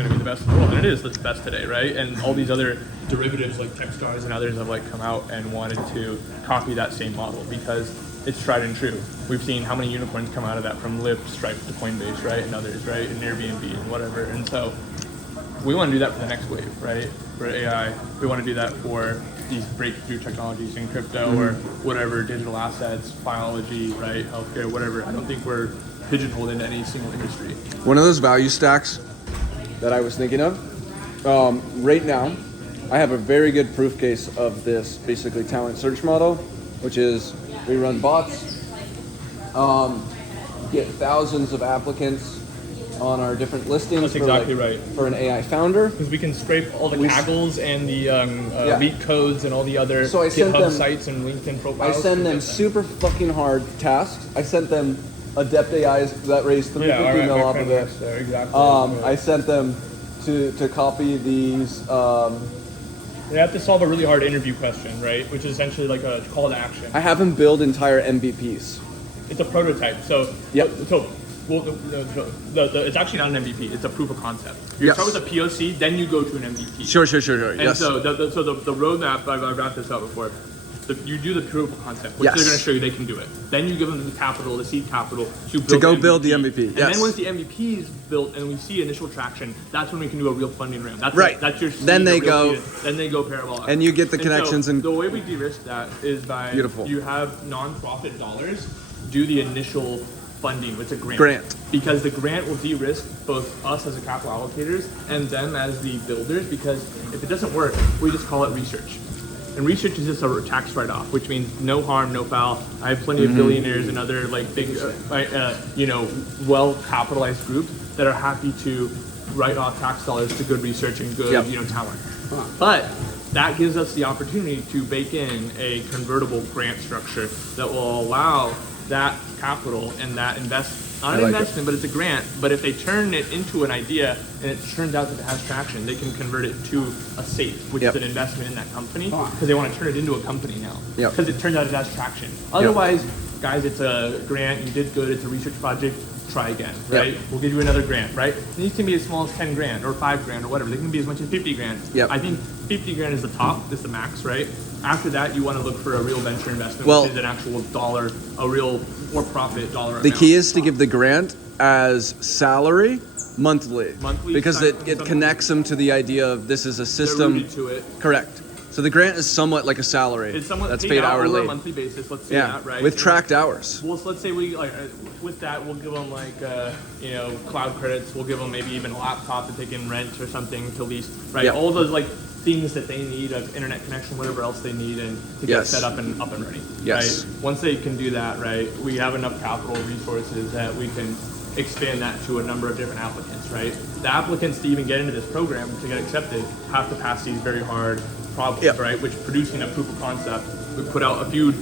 going to be the best in the world, and it is the best today, right? And all these other derivatives like Techstars and others have like come out and wanted to copy that same model because it's tried and true. We've seen how many unicorns come out of that, from Lyft, Stripe to Coinbase, right, and others, right, and Airbnb and whatever. And so we want to do that for the next wave, right? For AI, we want to do that for these breakthrough technologies in crypto or whatever, digital assets, biology, right, healthcare, whatever. I don't think we're pigeonholed into any single industry. One of those value stacks that I was thinking of, right now, I have a very good proof case of this basically talent search model, which is we run bots, get thousands of applicants on our different listings. That's exactly right. For an AI founder. Because we can scrape all the Kaggles and the leak codes and all the other GitHub sites and LinkedIn profiles. I send them super fucking hard tasks. I sent them Adept AIs that raised 350 mil off of it. There, exactly. I sent them to copy these. They have to solve a really hard interview question, right? Which is essentially like a call to action. I have them build entire MVPs. It's a prototype. So, it's actually not an MVP. It's a proof of concept. You start with a POC, then you go to an MVP. Sure. And yes. so the roadmap, I've wrapped this up before. You do the proof of concept, which they're going to show you they can do it. Then you give them the capital, the seed capital, to build the MVP. And then once the MVP is built and we see initial traction, that's when we can do a real funding round. That's right. That's your seed, then they go parabolic. And you get the connections. So the way we de-risk that is by you have nonprofit dollars do the initial funding with a grant. Because the grant will de-risk both us as the capital allocators and them as the builders, because if it doesn't work, we just call it research. And research is just a tax write-off, which means no harm, no foul. I have plenty of billionaires and other like big, well-capitalized groups that are happy to write off tax dollars to good research and good, talent. But that gives us the opportunity to bake in a convertible grant structure that will allow that capital and that investment, but it's a grant. But if they turn it into an idea and it turns out that it has traction, they can convert it to a SAFE, which is an investment in that company, because they want to turn it into a company now. Because it turns out it has traction. Otherwise, guys, it's a grant, you did good, it's a research project, try again, right? We'll give you another grant, right? These can be as small as 10 grand or 5 grand or whatever. They can be as much as 50 grand. I think 50 grand is the top, is the max, right? After that, you want to look for a real venture investment, which is an actual dollar, a real for-profit dollar amount. The key is to give the grant as salary monthly because it connects them to the idea of this is a system. They're rooted to it. Correct. So the grant is somewhat like a salary. It's somewhat that's paid hourly. over a monthly basis. Let's say that, right? With tracked hours. Well, so let's say we with that we'll give them cloud credits. We'll give them maybe even a laptop that they can rent or something to lease, right? All those things that they need, of internet connection, whatever else they need, and to get set up and running. Right? Once they can do that, right, we have enough capital resources that we can expand that to a number of different applicants, right? The applicants to even get into this program to get accepted have to pass these very hard problems, right? Which producing a proof of concept, we put out a few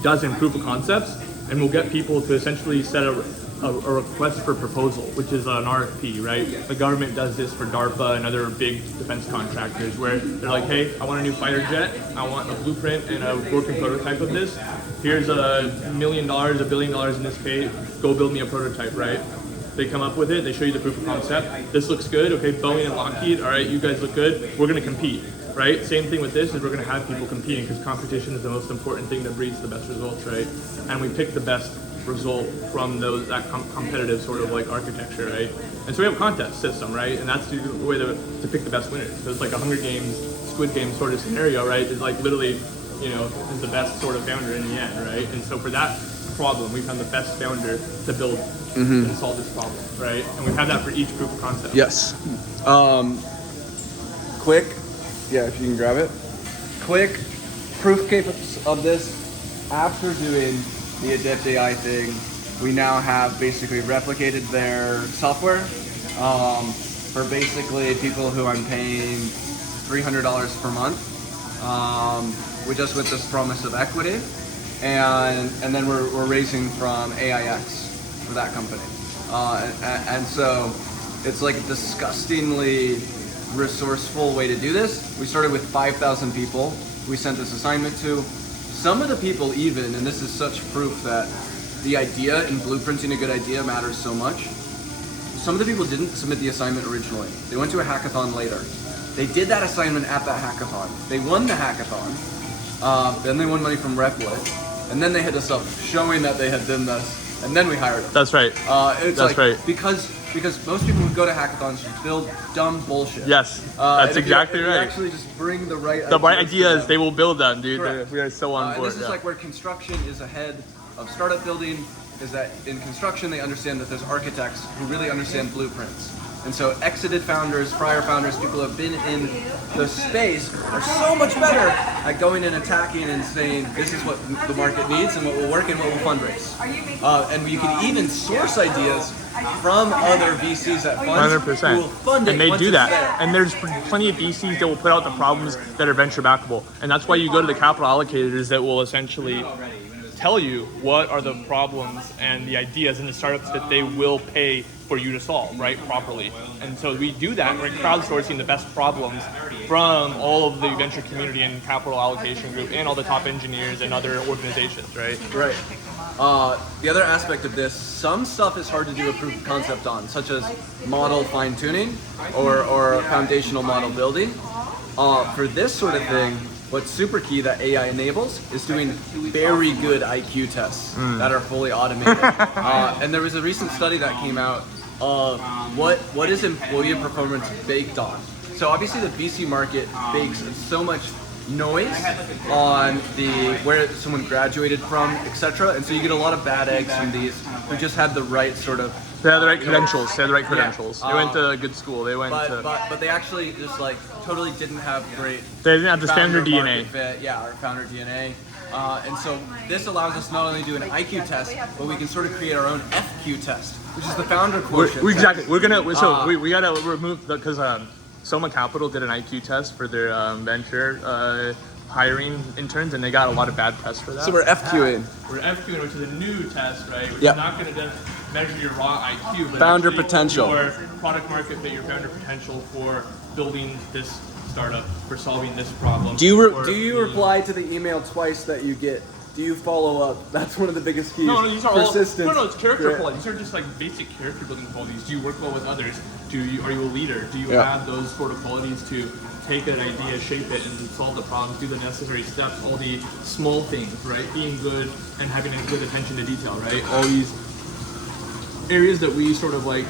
dozen proof of concepts, and we'll get people to essentially set a request for proposal, which is an RFP, right? The government does this for DARPA and other big defense contractors, where they're like, hey, I want a new fighter jet, I want a blueprint and a working prototype of this. Here's $1 million, $1 billion in this case, go build me a prototype, right? They come up with it, they show you the proof of concept. This looks good, okay, Boeing and Lockheed, all right, you guys look good, we're gonna compete, right? Same thing with this, is we're gonna have people competing, because competition is the most important thing that breeds the best results, right? And we pick the best result from that competitive sort of architecture, right? And so we have a contest system, right? And that's the way to pick the best winners. So it's like a Hunger Games, Squid Game sort of scenario, right? It's like literally, is the best sort of founder in the end, right? And so for that problem, we found the best founder to build and solve this problem, right? And we have that for each proof of concept. Yes. Quick, if you can grab it. Quick proof case of this. After doing the Adept AI thing, we now have basically replicated their software for basically people who I'm paying $300 per month. With this promise of equity, and then we're raising from AIX for that company, and so it's like a disgustingly resourceful way to do this. We started with 5,000 people. We sent this assignment to. Some of the people even, and this is such proof that the idea and blueprinting a good idea matters so much. some of the people didn't submit the assignment originally. They went to a hackathon later. They did that assignment at that hackathon. They won the hackathon. Then they won money from Replit. And then they hit us up showing that they had done this. And then we hired them. That's right. It's That's like, right. Because most people who go to hackathons just build dumb bullshit. Yes, that's exactly if right. You actually just bring the right ideas, they will build them, dude. We are so on board. And this is like where construction is ahead of startup building, is that in construction they understand that there's architects who really understand blueprints. And so exited founders, prior founders, people who have been in the space are so much better at going and attacking and saying, this is what the market needs and what will work and what will fundraise. And you can even source ideas from other VCs that fund 100%. who will fund it And they once do it's that. there. And there's plenty of VCs that will put out the problems that are venture backable. And that's why you go to the capital allocators that will essentially tell you what are the problems and the ideas in the startups that they will pay for you to solve, right, properly. And so we do that. We're crowdsourcing the best problems from all of the venture community and capital allocation group and all the top engineers and other organizations, right? Right. The other aspect of this, some stuff is hard to do a proof of concept on, such as model fine tuning or foundational model building. For this sort of thing, what's super key that AI enables is doing very good IQ tests that are fully automated. And there was a recent study that came out of what is employee performance baked on. So obviously the VC market bakes so much noise on where someone graduated from, etc. And so you get a lot of bad eggs from these who just had the right sort of they had the right credentials. They had the right credentials. They went to a good school. They went but they actually just like totally didn't have great. They didn't have the founder DNA. Fit, our founder DNA. And so this allows us not only to do an IQ test, but we can sort of create our own FQ test, which is the founder quotient. Exactly. We're gonna. We gotta remove because Soma Capital did an IQ test for their venture hiring interns, and they got a lot of bad press for that. So we're FQing. We're FQing, which is a new test, right? Which Yep. is not going to measure your raw IQ, but founder actually potential. Your product market fit, your founder potential for building this startup, for solving this problem. Do you reply to the email twice that you get? Do you follow up? That's one of the biggest keys. No, these are persistence. No, it's character Great. qualities. These are just like basic character building qualities. Do you work well with others? Are you a leader? Do you Yeah. have those sort of qualities to take an idea, shape it, and solve the problems, do the necessary steps, all the small things, right? Being good and having a good attention to detail, right? All these areas that we sort of like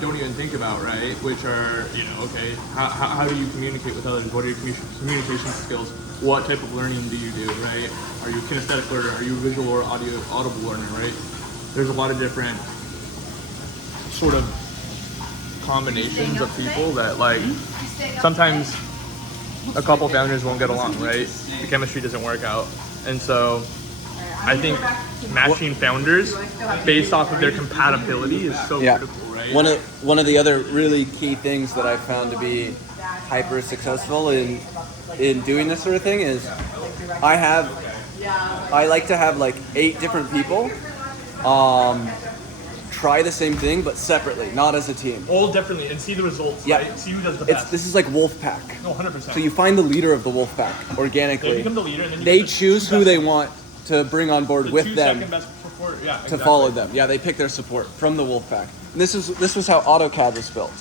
don't even think about, right? Which are, okay, how do you communicate with others? What are your communication skills? What type of learning do you do, right? Are you a kinesthetic learner? Are you a visual or audible learner, right? There's a lot of different sort of combinations of people that like sometimes a couple founders won't get along, right? The chemistry doesn't work out. And so I think matching founders based off of their compatibility is so critical, right? One of the other really key things that I've found to be hyper successful in doing this sort of thing is I like to have like 8 different people try the same thing but separately, not as a team. All differently, and see the results, right? See who does the best. This is like wolf pack. No, 100%. So you find the leader of the wolf pack organically. They become the leader, and then they choose who they want to bring on board with them to follow them. Yeah, they pick their support from the wolf pack. And this was how AutoCAD was built.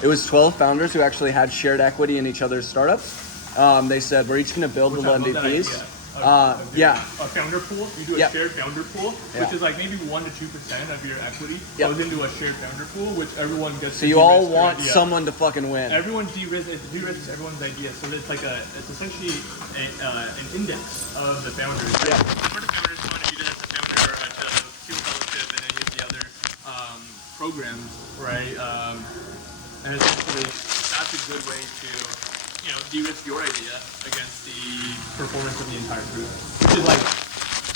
It was 12 founders who actually had shared equity in each other's startups. They said, we're each going to build little MVPs. A founder pool. You do a shared founder pool, which is like maybe 1 to 2% of your equity goes into a shared founder pool, which everyone gets. So you all want someone to fucking win. Everyone de-risks everyone's idea, so it's like it's essentially an index of the founders. Right? For the founders, one, if you did it as a founder to Field Fellowship, and then you have the other programs, right? And essentially, that's a good way to de-risk your idea against the performance of the entire group. Which is like,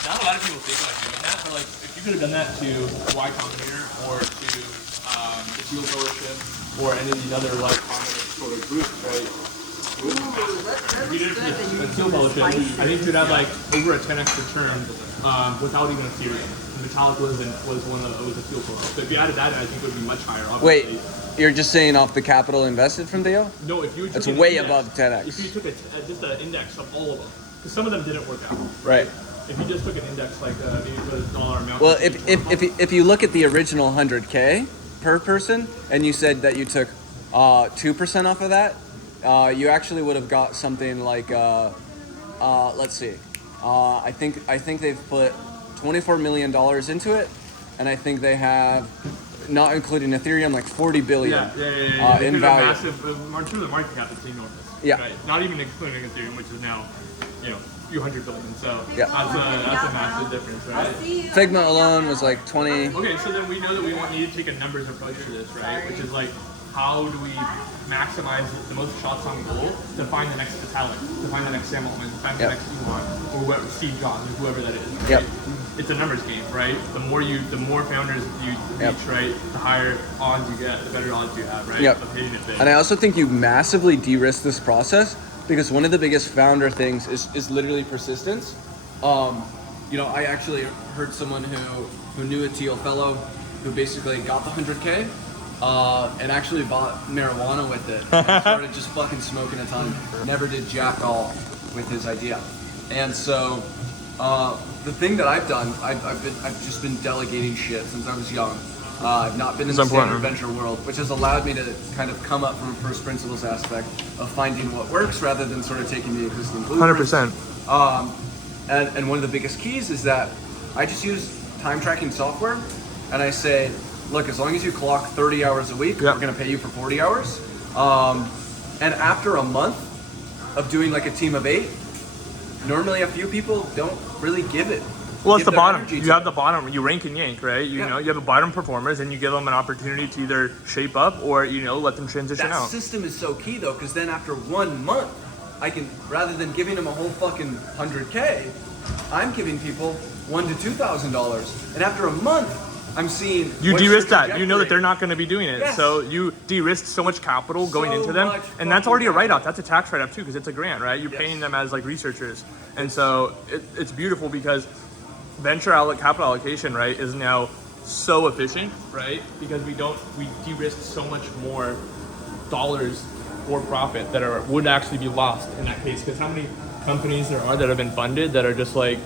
not a lot of people think about doing that, but like, if you could have done that to Y Combinator or to the Field Fellowship or any of these other like Combinator sort of groups, right? If you did it for the Field Fellowship, I think you'd have like over a 10x return without even Ethereum. Metallic was a Field Fellowship. So if you added that, I think it would be much higher. Obviously. Wait. You're just saying off the capital invested from Theo? No, if you took it's way above 10x. If you took just an index of all of them, because some of them didn't work out. Right. If you just took an index like maybe put a dollar amount. Well, if you look at the original 100K, per person, and you said that you took 2% off of that, you actually would have got something like let's see, I think they've put $24 million into it, and I think they have, not including Ethereum, like 40 billion in value. Massive, the market cap is enormous. Yeah. Right? Not even including Ethereum, which is now, a few hundred billion. So Yeah. that's a massive difference, right? Figma alone was like 20. Okay, so then we know that we need to take a numbers approach to this, right? Which is like, how do we maximize the most shots on goal to find the next Vitalik, to find the next Sam Altman, to find the next Elon, or whoever, Steve Jobs, or whoever that is. Right? Yep. It's a numbers game, right? The more founders you reach, right, the higher odds you get, the better odds you have, right? Yep. Of hitting it big. And I also think you massively de-risk this process, because one of the biggest founder things is literally persistence. I actually heard someone who knew a Teal fellow who basically got the 100K and actually bought marijuana with it and started just fucking smoking a ton. Never did jack all with his idea. And so the thing that I've done, I've just been delegating shit since I was young. I've not been in the standard venture world, which has allowed me to kind of come up from a first principles aspect of finding what works rather than sort of taking the existing blueprints. 100%. And one of the biggest keys is that I just use time tracking software, and I say, look, as long as you clock 30 hours a week, we're going to pay you for 40 hours. And after a month of doing like a team of 8, normally a few people don't really give it. Well, it's the bottom. You have the bottom. You rank and yank, right? You know, you have the bottom performers, and you give them an opportunity to either shape up or let them transition out. That system is so key though, because then after 1 month, I can, rather than giving them a whole fucking 100K, I'm giving people $1,000 to $2,000, and after a month, I'm seeing you de-risk that. You know that they're not going to be doing it, so you de-risk so much capital going into them, and that's already a write-off. That's a tax write-off too, because it's a grant, right? You're paying them as like researchers, and so it's beautiful because capital allocation, right, is now so efficient, right? Because we de-risk so much more dollars for profit that would actually be lost in that case. Because how many companies there are that have been funded that are just like,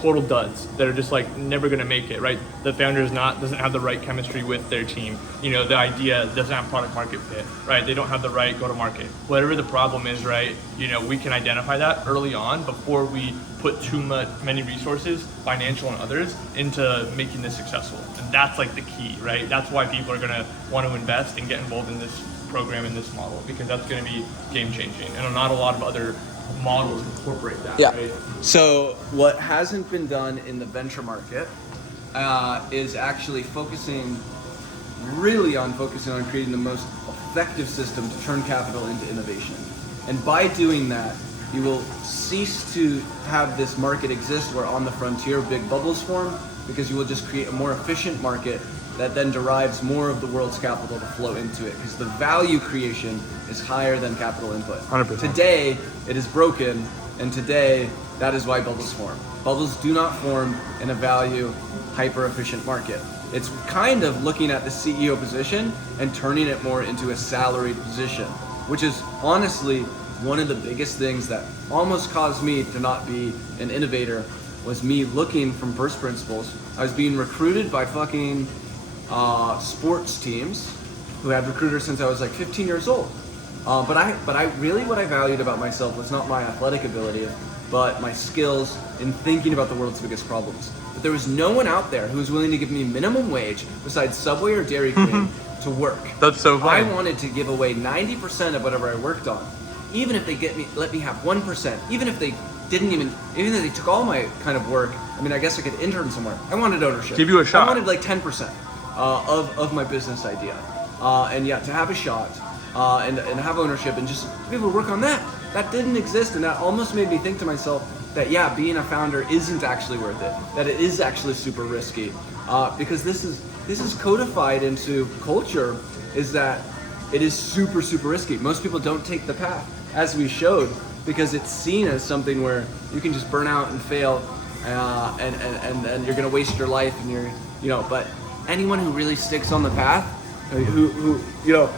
total duds, that are just like never gonna make it, right? The founder doesn't have the right chemistry with their team. The idea doesn't have product market fit, right? They don't have the right go to market. Whatever the problem is, right? We can identify that early on before we put many resources, financial and others, into making this successful. And that's like the key, right? That's why people are gonna want to invest and get involved in this program, in this model, because that's gonna be game changing. And not a lot of other models incorporate that. Yeah. Right? So what hasn't been done in the venture market is actually focusing on creating the most effective system to turn capital into innovation. And by doing that, you will cease to have this market exist where on the frontier big bubbles form, because you will just create a more efficient market that then derives more of the world's capital to flow into it, because the value creation is higher than capital input. 100%. Today, it is broken, and today, that is why bubbles form. Bubbles do not form in a value, hyper-efficient market. It's kind of looking at the CEO position and turning it more into a salaried position, which is honestly one of the biggest things that almost caused me to not be an innovator, was me looking from first principles. I was being recruited by fucking sports teams who had recruiters since I was like 15 years old. But I really, what I valued about myself was not my athletic ability, but my skills in thinking about the world's biggest problems. But there was no one out there who was willing to give me minimum wage besides Subway or Dairy Queen to work. That's so funny. I wanted to give away 90% of whatever I worked on, even if they let me have 1%, even if they took all my kind of work. I mean, I guess I could intern somewhere. I wanted ownership. Give you a shot. I wanted like 10% of my business idea, and to have a shot and have ownership and just be able to work on that. That didn't exist, and that almost made me think to myself that being a founder isn't actually worth it. That it is actually super risky, because this is codified into culture. Is that it is super risky. Most people don't take the path, as we showed, because it's seen as something where you can just burn out and fail, and you're gonna waste your life, and but anyone who really sticks on the path, who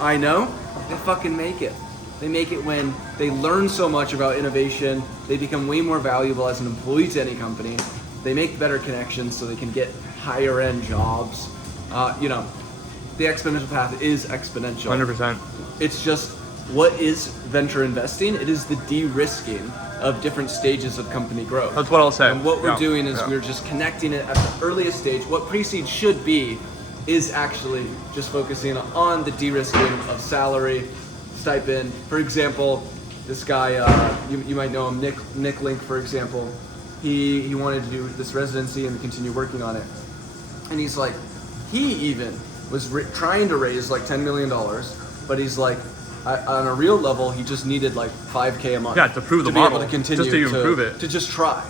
I know, they fucking make it. They make it when they learn so much about innovation, they become way more valuable as an employee to any company, they make better connections so they can get higher end jobs. the exponential path is exponential. 100%. It's just, what is venture investing? It is the de-risking of different stages of company growth. That's what I'll say. And what we're doing is we're just connecting it at the earliest stage. What pre-seed should be is actually just focusing on the de-risking of salary, stipend. For example, this guy, you might know him, Nick Link, for example. He wanted to do this residency and continue working on it. And he's like, he even was trying to raise like $10 million, but he's like, on a real level, he just needed like $5K a month. Yeah, to prove the be model, able to continue just to even prove it. To just try.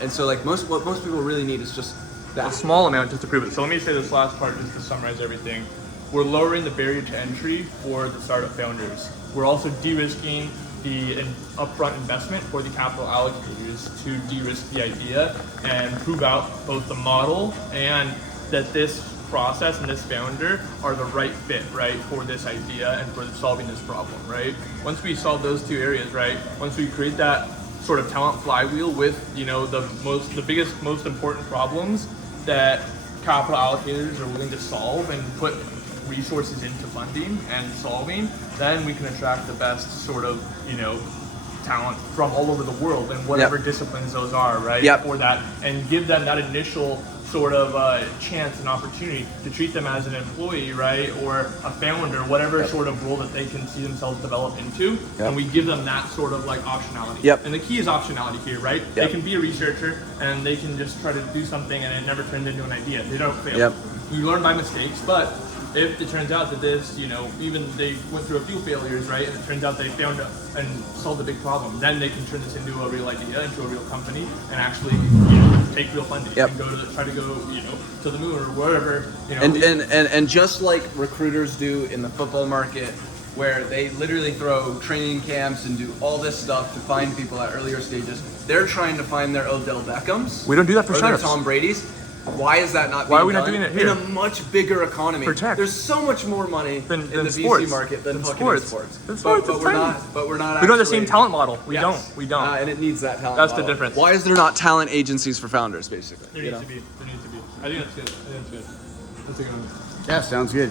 And so like what most people really need is just that. A small amount just to prove it. So let me say this last part just to summarize everything. We're lowering the barrier to entry for the startup founders. We're also de-risking the upfront investment for the capital allocators to de-risk the idea and prove out both the model and that this process and this founder are the right fit, right, for this idea and for solving this problem, right? Once we solve those two areas, right, once we create that sort of talent flywheel with, you know, the biggest, most important problems that capital allocators are willing to solve and put resources into funding and solving, then we can attract the best sort of, you know, talent from all over the world and whatever disciplines those are, right? For that, and give them that initial sort of chance and opportunity to treat them as an employee, right, or a founder, whatever sort of role that they can see themselves develop into, and we give them that sort of like optionality. And the key is optionality here, right? They can be a researcher and they can just try to do something and it never turned into an idea. They don't fail. We learn by mistakes, but if it turns out that this, you know, even they went through a few failures, right, and it turns out they found and solved a big problem, then they can turn this into a real idea, into a real company, and actually, you know, take real funding and try to go, you know, to the moon or wherever, you know. And just like recruiters do in the football market, where they literally throw training camps and do all this stuff to find people at earlier stages, they're trying to find their Odell Beckhams. We don't do that for or startups. their Tom Brady's. Why is that not? Why are we not doing it here? In a much bigger economy? For tech. There's so much more money in the sports. VC market than fucking sports. But we're not. But we're not. We don't have the same talent model. We don't. And it needs that talent. That's model. the difference. Why is there not talent agencies for founders, basically? There needs to be. There needs to be. I think that's good. That's a good one. Yeah, sounds good.